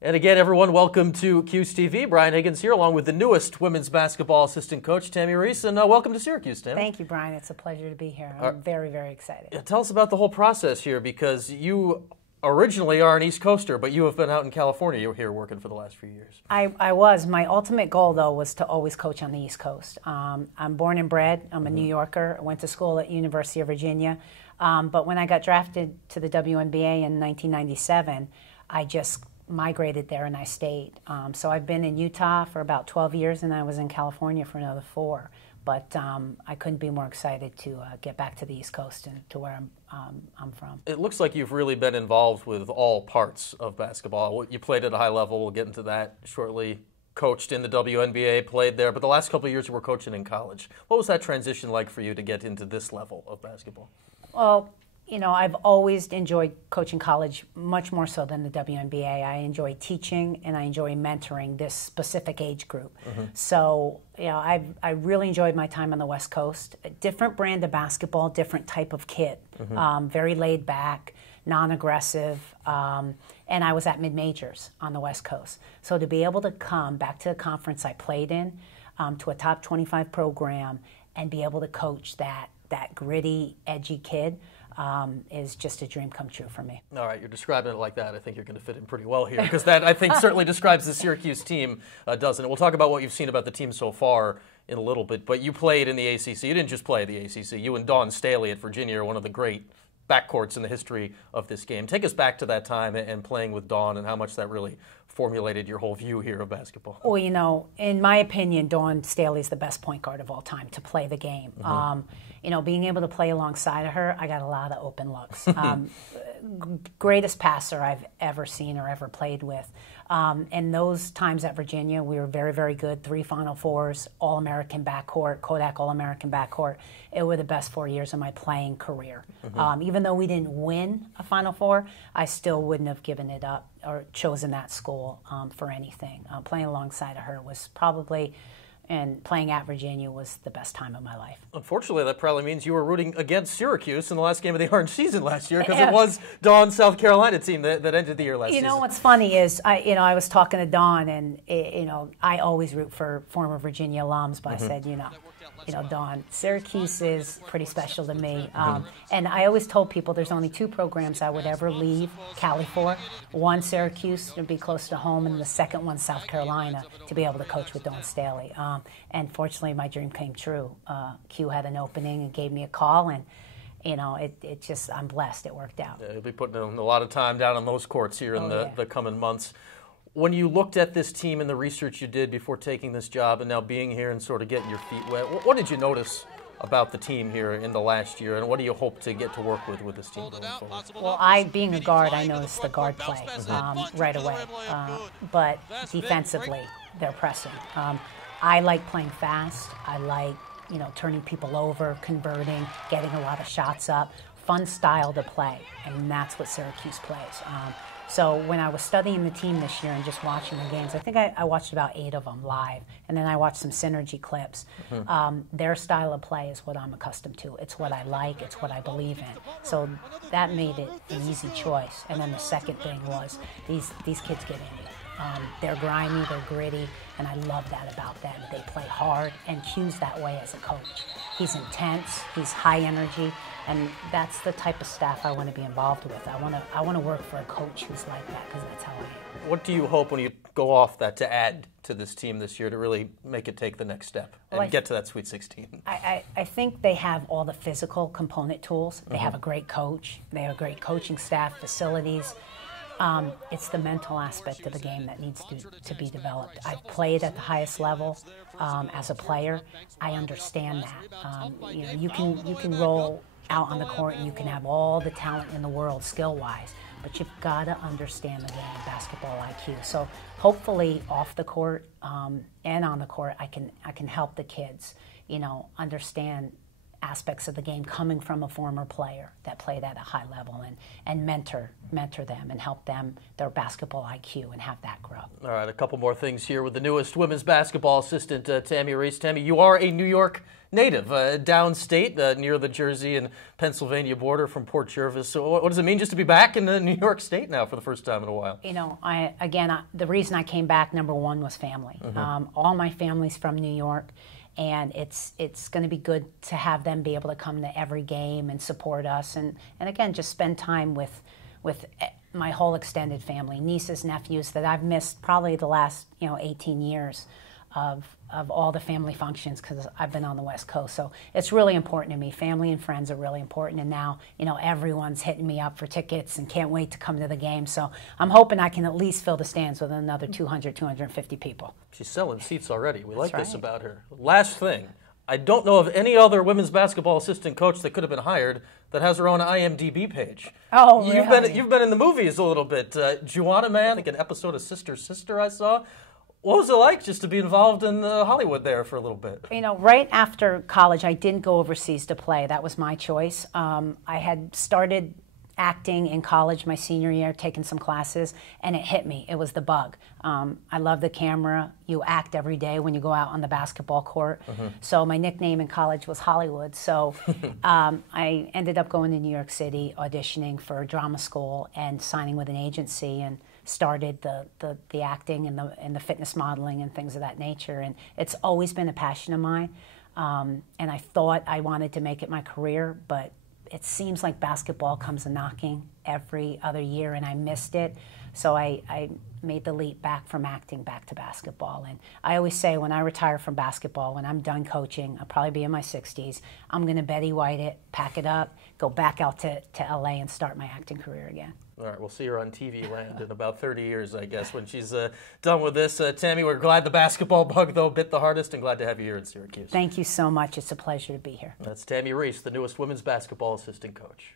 And again, everyone, welcome to Cuse TV. Brian Higgins here, along with the newest women's basketball assistant coach, Tammi Reiss, and welcome to Syracuse, Tammi. Thank you, Brian. It's a pleasure to be here. I'm very, very excited. Tell us about the whole process here, because you originally are an East Coaster, but you have been out in California. You were here working for the last few years. I was. My ultimate goal, though, was to always coach on the East Coast. I'm born and bred. I'm a New Yorker. I went to school at University of Virginia. But when I got drafted to the WNBA in 1997, I just migrated there and I stayed. So I've been in Utah for about 12 years and I was in California for another 4. But I couldn't be more excited to get back to the East Coast and to where I'm from. It looks like you've really been involved with all parts of basketball. You played at a high level. We'll get into that shortly. Coached in the WNBA, played there, but the last couple of years you were coaching in college. What was that transition like for you to get into this level of basketball? Well, you know, I've always enjoyed coaching college much more so than the WNBA. I enjoy teaching and I enjoy mentoring this specific age group. So, you know, I really enjoyed my time on the West Coast. A different brand of basketball, different type of kid, very laid back, non-aggressive, and I was at mid-majors on the West Coast. So to be able to come back to the conference I played in, to a top 25 program, and be able to coach that gritty, edgy kid, is just a dream come true for me. All right, you're describing it like that. I think you're going to fit in pretty well here, because that, I think, certainly describes the Syracuse team, doesn't it? We'll talk about what you've seen about the team so far in a little bit, but you played in the ACC. You didn't just play at the ACC. You and Dawn Staley at Virginia are one of the great backcourts in the history of this game. Take us back to that time and playing with Dawn and how much that really formulated your whole view here of basketball. Well, you know, in my opinion, Dawn Staley is the best point guard of all time to play the game. You know, being able to play alongside of her, I got a lot of open looks. Greatest passer I've ever seen or ever played with. And those times at Virginia, we were very, very good. 3 Final Fours, All-American backcourt, Kodak All-American backcourt. It were the best 4 years of my playing career. Even though we didn't win a Final Four, I still wouldn't have given it up or chosen that school for anything. Playing alongside of her was probably, and playing at Virginia was the best time of my life. Unfortunately, that probably means you were rooting against Syracuse in the last game of the Orange season last year, because it was Dawn's South Carolina team that ended the year last season. You know what's funny is, I was talking to Dawn, and I always root for former Virginia alums, but I said, you know, Dawn, Syracuse is pretty special to me. And I always told people there's only 2 programs I would ever leave Cali for. One, Syracuse, to be close to home, and the second one, South Carolina, to be able to coach with Dawn Staley. And fortunately, my dream came true. Cue had an opening and gave me a call, and you know, it just, I'm blessed. It worked out. Yeah, you'll be putting in a lot of time down on those courts here in the coming months. When you looked at this team and the research you did before taking this job and now being here and sort of getting your feet wet, what did you notice about the team here in the last year, and what do you hope to get to work with this team going forward? Well, being a guard, I noticed the guard play right away. But defensively, they're pressing. I like playing fast. I like, you know, turning people over, converting, getting a lot of shots up. Fun style to play, and that's what Syracuse plays. So when I was studying the team this year and just watching the games, I think I watched about 8 of them live, and then I watched some synergy clips. Their style of play is what I'm accustomed to. It's what I like. It's what I believe in. So that made it an easy choice. And then the second thing was these kids get in it. They're grimy, they're gritty, and I love that about them. They play hard, and Cuse that way as a coach. He's intense, he's high energy, and that's the type of staff I want to be involved with. I want to work for a coach who's like that, because that's how I am. What do you hope when you go off that to add to this team this year to really make it take the next step and get to that Sweet 16? I think they have all the physical component tools. They have a great coach. They have a great coaching staff, facilities. It's the mental aspect of the game that needs to be developed. I've played at the highest level as a player. I understand that. You know, you can roll out on the court and you can have all the talent in the world skill-wise, but you've got to understand the game of basketball IQ. So hopefully off the court and on the court, I can help the kids, you know, understand aspects of the game coming from a former player that played at a high level, and mentor them and help them, their basketball IQ, and have that grow. All right, a couple more things here with the newest women's basketball assistant, Tammi Reiss. Tammi, you are a New York native, Down State, near the Jersey and Pennsylvania border from Port Jervis. So what does it mean just to be back in New York State now for the first time in a while? You know, the reason I came back, number one, was family. All my family's from New York, and it's going to be good to have them be able to come to every game and support us, and again, just spend time with my whole extended family, nieces, nephews that I've missed probably the last 18 years of all the family functions, because I've been on the West Coast. So it's really important to me. Family and friends are really important, and now everyone's hitting me up for tickets and can't wait to come to the game. So I'm hoping I can at least fill the stands with another 200, 250 people. She's selling seats already. We like this right. about her. Last thing, I don't know of any other women's basketball assistant coach that could have been hired that has her own IMDb page. Oh, really? You've been in the movies a little bit. Juana Man, I think an episode of Sister Sister I saw. What was it like just to be involved in Hollywood there for a little bit? Right after college, I didn't go overseas to play. That was my choice. I had started acting in college my senior year, taking some classes, and it hit me. It was the bug. I love the camera. You act every day when you go out on the basketball court. So my nickname in college was Hollywood. So I ended up going to New York City, auditioning for drama school and signing with an agency, and started the acting and the fitness modeling and things of that nature. And it's always been a passion of mine. And I thought I wanted to make it my career, but it seems like basketball comes a-knocking every other year, and I missed it. So I made the leap back from acting back to basketball. And I always say when I retire from basketball, when I'm done coaching, I'll probably be in my 60s, I'm going to Betty White it, pack it up, go back out to LA and start my acting career again. All right, we'll see her on TV land in about 30 years, I guess, when she's done with this. Tammi, we're glad the basketball bug, though, bit the hardest, and glad to have you here in Syracuse. Thank you so much. It's a pleasure to be here. That's Tammi Reiss, the newest women's basketball assistant coach.